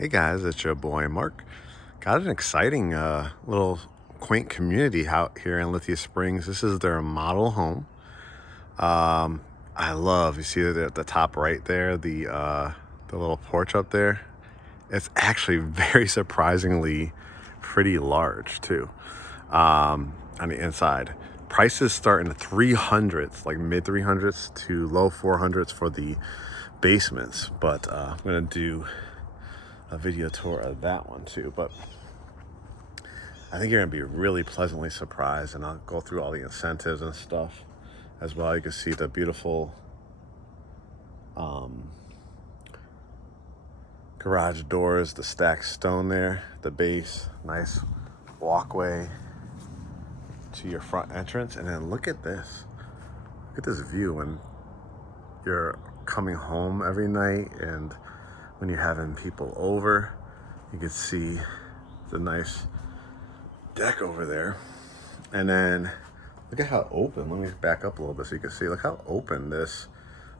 Hey guys, it's your boy Mark. Got an exciting little quaint community out here in Lithia Springs. This is their model home. I love, you see it at the top right there, the little porch up there. It's actually very surprisingly pretty large too. On the inside. Prices start in the 300s, like mid 300s to low 400s for the basements. But I'm gonna do a video tour of that one too, but I think you're gonna be really pleasantly surprised, and I'll go through all the incentives and stuff as well. You can see the beautiful garage doors, the stacked stone there, the base, nice walkway to your front entrance. And then look at this view when you're coming home every night and when you're having people over. You can see the nice deck over there. And then look at how open, let me back up a little bit so you can see, look how open this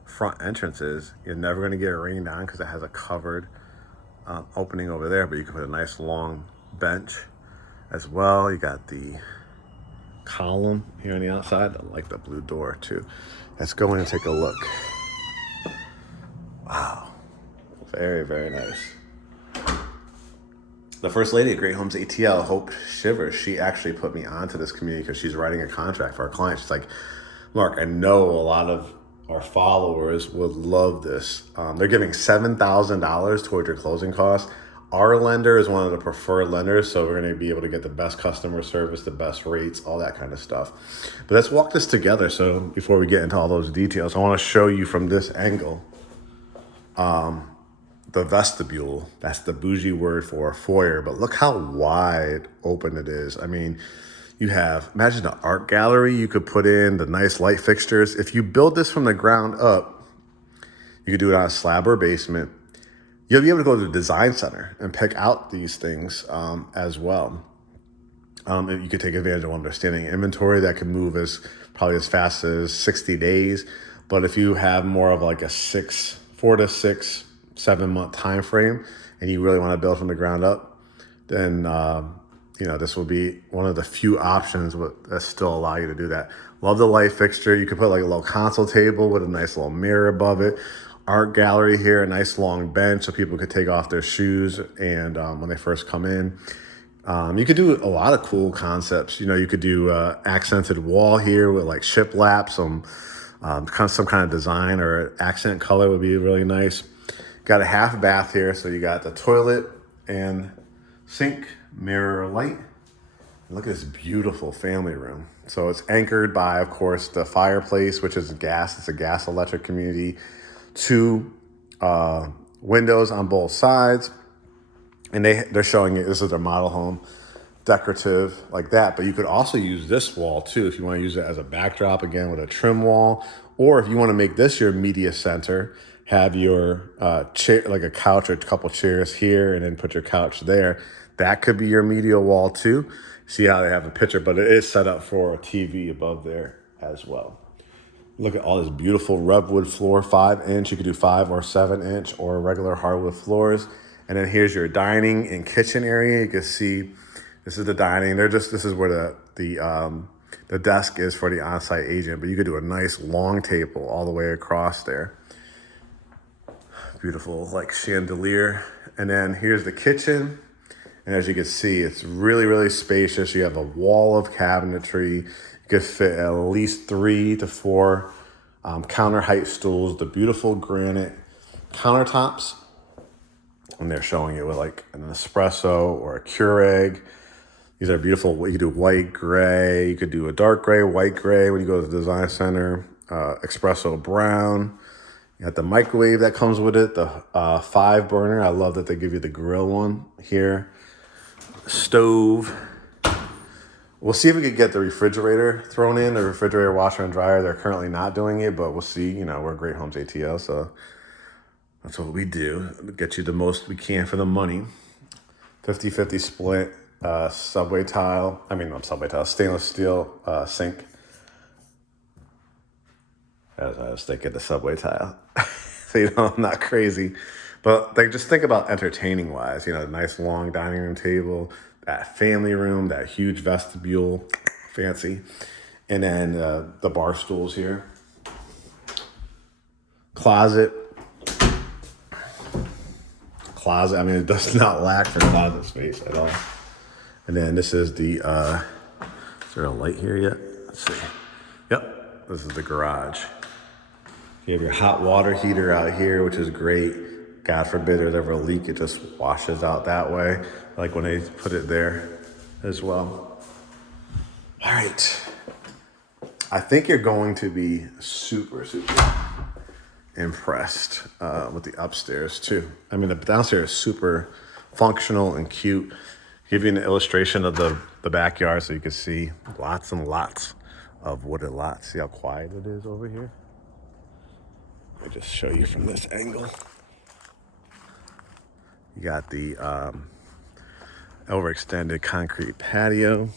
front entrance is. You're never going to get it rained on because it has a covered opening over there, but you can put a nice long bench as well. You got the column here on the outside. I like the blue door too. Let's go in and take a look. Wow, very, very nice. The first lady at GreatHomesATL, Hope Shivers, she actually put me onto this community because she's writing a contract for our client. She's like, Mark, I know a lot of our followers would love this. They're giving $7,000 towards your closing costs. Our lender is one of the preferred lenders, so we're going to be able to get the best customer service, the best rates, all that kind of stuff. But let's walk this together. So before we get into all those details, I want to show you from this angle the vestibule. That's the bougie word for a foyer, but look how wide open it is. I mean, you have, imagine the art gallery you could put in, the nice light fixtures. If you build this from the ground up, you could do it on a slab or basement. You'll be able to go to the design center and pick out these things as well. You could take advantage of understanding inventory that can move probably as fast as 60 days. But if you have more of like a 4 to 6, 7 month time frame and you really want to build from the ground up, then this will be one of the few options that still allow you to do that. Love the light fixture. You could put like a little console table with a nice little mirror above it. Art gallery here, a nice long bench so people could take off their shoes and when they first come in. You could do a lot of cool concepts. You could do accented wall here with like shiplap, some kind of design or accent color would be really nice. Got a half bath here, so you got the toilet and sink, mirror light. Look at this beautiful family room. So it's anchored by, of course, the fireplace, which is gas. It's a gas electric community. 2 windows on both sides. And they're showing it, this is their model home, decorative like that. But you could also use this wall too if you want to use it as a backdrop, again with a trim wall. Or if you want to make this your media center, have your chair, like a couch or a couple chairs here, and then put your couch there. That could be your media wall too. See how they have a picture, but it is set up for a TV above there as well. Look at all this beautiful redwood floor, 5-inch. You could do 5 or 7-inch or regular hardwood floors. And then here's your dining and kitchen area. You can see this is the dining. This is where the desk is for the on-site agent, but you could do a nice long table all the way across there. Beautiful like chandelier. And then here's the kitchen. And as you can see, it's really, really spacious. You have a wall of cabinetry. You could fit at least 3 to 4 counter height stools, the beautiful granite countertops. And they're showing it with like an espresso or a Keurig. These are beautiful. You could do white, gray. You could do a dark gray, white gray when you go to the design center. Espresso brown. You got the microwave that comes with it, the 5 burner. I love that they give you the grill one here. Stove. We'll see if we could get the refrigerator thrown in, the refrigerator, washer, and dryer. They're currently not doing it, but we'll see. We're GreatHomesATL, so that's what we do. Get you the most we can for the money. 50-50 split, stainless steel sink. I was thinking the subway tile. So I'm not crazy. But like, just think about entertaining wise, you know, a nice long dining room table, that family room, that huge vestibule, fancy. And then the bar stools here. Closet. I mean, it does not lack for closet space at all. And then this is the, is there a light here yet? Let's see. Yep, this is the garage. You have your hot water heater out here, which is great. God forbid there's ever a leak, it just washes out that way. Like when they put it there as well. All right. I think you're going to be super, super impressed with the upstairs too. I mean, the downstairs is super functional and cute. Give you an illustration of the backyard so you can see lots and lots of wooded lots. See how quiet it is over here? Let me just show you from this angle. You got the overextended concrete patio.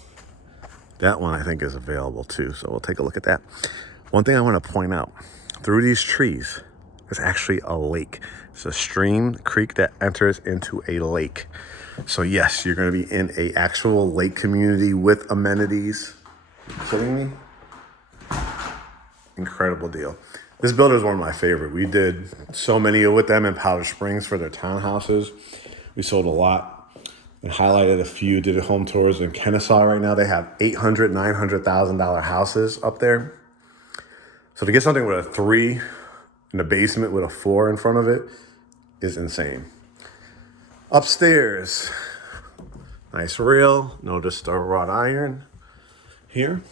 That one I think is available too, so we'll take a look at that. One thing I want to point out, through these trees is actually a lake. It's a stream, creek that enters into a lake. So yes, you're going to be in a actual lake community with amenities. Are you kidding me? Incredible deal. This builder is one of my favorite. We did so many with them in Powder Springs for their townhouses. We sold a lot and highlighted a few, did home tours in Kennesaw right now. They have $800,000, $900,000 houses up there. So to get something with a 3 in the basement with a 4 in front of it is insane. Upstairs, nice rail. Notice the wrought iron here.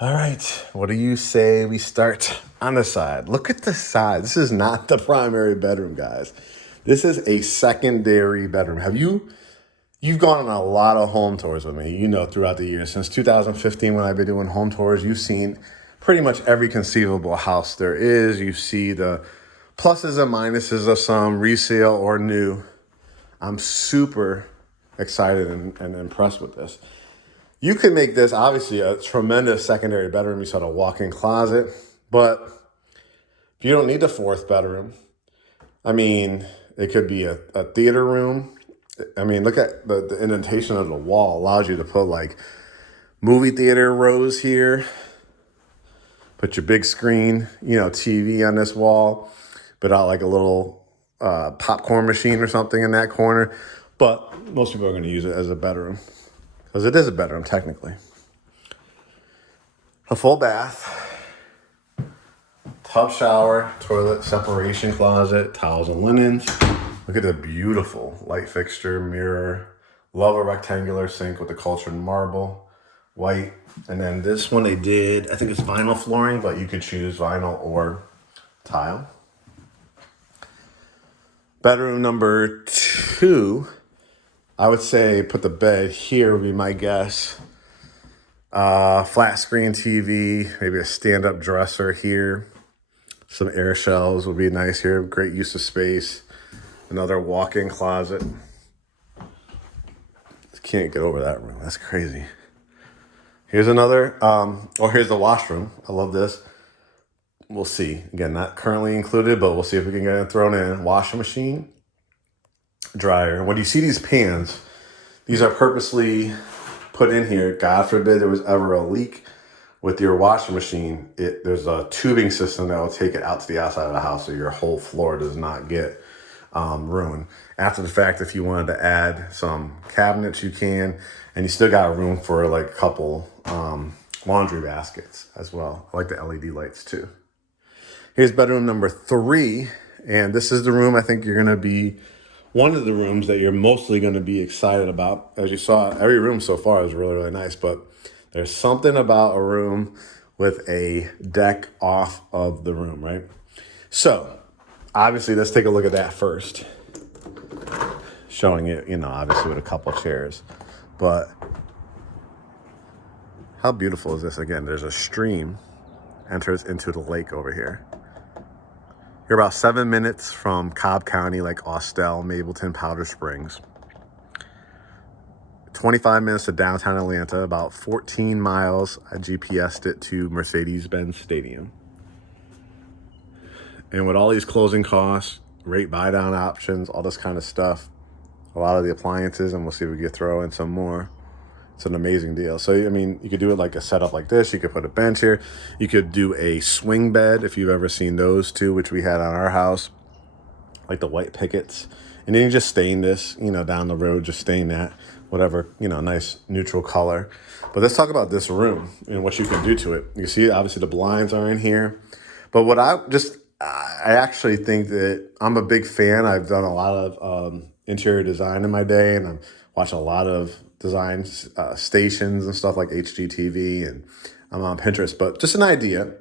All right, what do you say we start on the side? Look at the side. This is not the primary bedroom, guys. This is a secondary bedroom. You've gone on a lot of home tours with me, you know, throughout the years. Since 2015, when I've been doing home tours, you've seen pretty much every conceivable house there is. You see the pluses and minuses of some resale or new. I'm super excited and impressed with this. You can make this obviously a tremendous secondary bedroom. You saw a walk-in closet, but you don't need the 4th bedroom. I mean, it could be a theater room. I mean, look at the indentation of the wall allows you to put like movie theater rows here. Put your big screen, you know, TV on this wall. Put out like a little popcorn machine or something in that corner. But most people are going to use it as a bedroom. Because it is a bedroom, technically. A full bath, tub shower, toilet separation closet, towels and linens. Look at the beautiful light fixture, mirror. Love a rectangular sink with the cultured marble, white. And then this one they did, I think it's vinyl flooring, but you could choose vinyl or tile. Bedroom number 2. I would say put the bed here would be my guess. Flat screen TV, maybe a stand-up dresser here. Some air shelves would be nice here. Great use of space. Another walk-in closet. Can't get over that room. That's crazy. Here's another, here's the washroom. I love this. We'll see. Again, not currently included, but we'll see if we can get it thrown in. Washing machine. Dryer. When you see these pans, these are purposely put in here. God forbid there was ever a leak with your washing machine. There's a tubing system that will take it out to the outside of the house so your whole floor does not get ruined. After the fact, if you wanted to add some cabinets, you can, and you still got room for like a couple laundry baskets as well. I like the LED lights too. Here's bedroom number 3, and this is the room I think you're gonna be one of the rooms that you're mostly going to be excited about. As you saw, every room so far is really, really nice, but there's something about a room with a deck off of the room, right? So obviously, let's take a look at that first. Showing it, you know, obviously with a couple chairs, but how beautiful is this? Again, there's a stream enters into the lake over here. You're about 7 minutes from Cobb County, like Austell, Mableton, Powder Springs. 25 minutes to downtown Atlanta, about 14 miles. I GPSed it to Mercedes-Benz Stadium. And with all these closing costs, rate buy down options, all this kind of stuff, a lot of the appliances, and we'll see if we can throw in some more. It's an amazing deal. So, I mean, you could do it like a setup like this. You could put a bench here. You could do a swing bed if you've ever seen those too, which we had on our house, like the white pickets. And then you just stain this, you know, down the road, just stain that, whatever, you know, nice neutral color. But let's talk about this room and what you can do to it. You see, obviously the blinds are in here. But what I actually think that I'm a big fan. I've done a lot of interior design in my day, and I've watched a lot of design stations and stuff like HGTV, and I'm on Pinterest. But just an idea.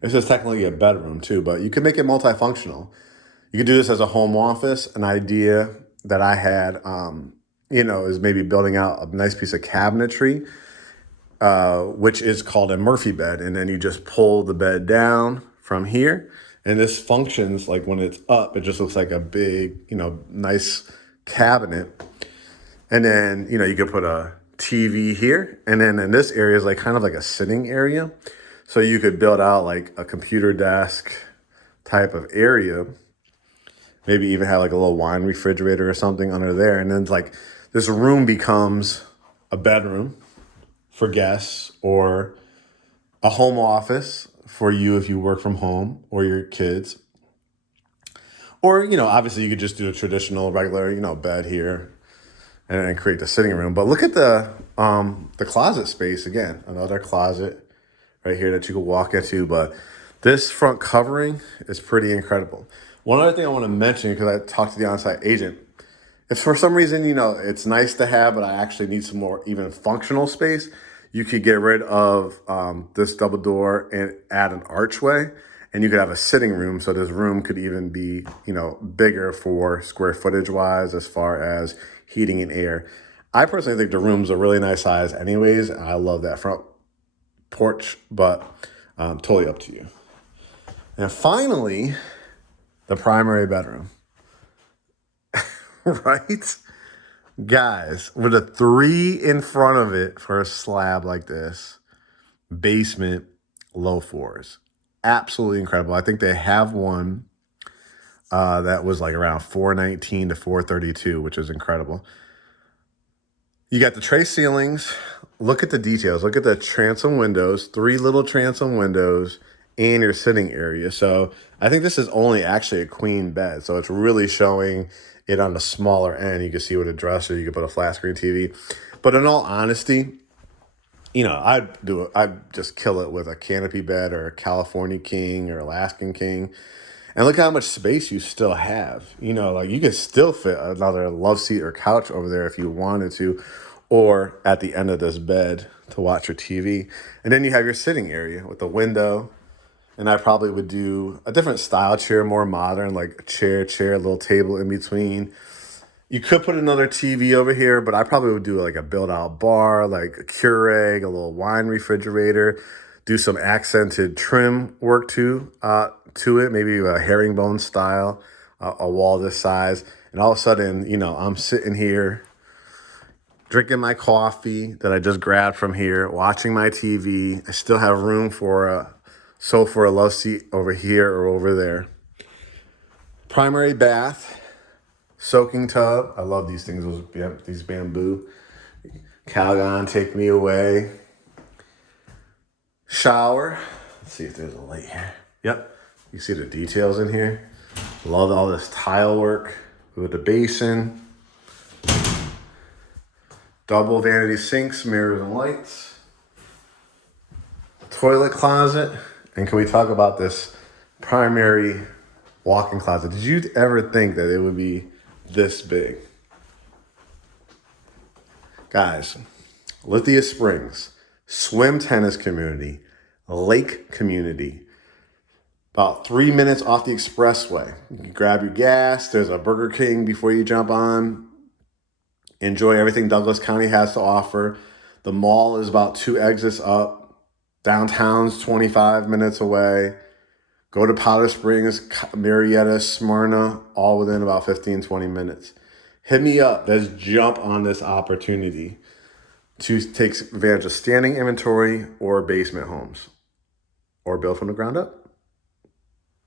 This is technically a bedroom too, but you can make it multifunctional. You could do this as a home office. An idea that I had, you know, is maybe building out a nice piece of cabinetry, which is called a Murphy bed. And then you just pull the bed down from here. And this functions like when it's up, it just looks like a big, you know, nice cabinet. And then, you know, you could put a TV here. And then in this area is like kind of like a sitting area. So you could build out like a computer desk type of area. Maybe even have like a little wine refrigerator or something under there. And then like this room becomes a bedroom for guests, or a home office for you if you work from home, or your kids. Or, you know, obviously you could just do a traditional regular, you know, bed here and create the sitting room. But look at the closet space again. Another closet right here that you could walk into. But this front covering is pretty incredible. One other thing I want to mention, because I talked to the on-site agent, if for some reason, you know, it's nice to have, but I actually need some more even functional space, you could get rid of this double door and add an archway, and you could have a sitting room. So this room could even be, you know, bigger for square footage wise as far as heating and air. I personally think the room's a really nice size anyways. I love that front porch, but totally up to you. And finally, the primary bedroom. Right? Guys, with a 3 in front of it for a slab like this, basement, low floors. Absolutely incredible. I think they have one that was like around $419 to $432, which is incredible. You got the tray ceilings. Look at the details. Look at the transom windows, 3 little transom windows, and your sitting area. So I think this is only actually a queen bed. So it's really showing it on the smaller end. You can see with a dresser, you can put a flat screen TV. But in all honesty, you know, I'd just kill it with a canopy bed or a California king or Alaskan king. And look how much space you still have. You know, like you could still fit another love seat or couch over there if you wanted to, or at the end of this bed to watch your TV. And then you have your sitting area with the window. And I probably would do a different style chair, more modern, like a chair, a little table in between. You could put another TV over here, but I probably would do like a build-out bar, like a Keurig, a little wine refrigerator, do some accented trim work to it, maybe a herringbone style, a wall this size. And all of a sudden, you know, I'm sitting here drinking my coffee that I just grabbed from here, watching my TV. I still have room for a sofa or a love seat over here or over there. Primary bath, soaking tub. I love these things, these bamboo. Calgon, take me away. Shower. Let's see if there's a light here. Yep, you see the details in here. Love all this tile work with the basin. Double vanity sinks, mirrors and lights. Toilet closet. And can we talk about this primary walk-in closet? Did you ever think that it would be this big? Guys, Lithia Springs, swim tennis community, lake community, about 3 minutes off the expressway. You can grab your gas. There's a Burger King before you jump on. Enjoy everything Douglas County has to offer. The mall is about 2 exits up. Downtown's 25 minutes away. Go to Powder Springs, Marietta, Smyrna, all within about 15, 20 minutes. Hit me up. Let's jump on this opportunity to take advantage of standing inventory or basement homes or build from the ground up.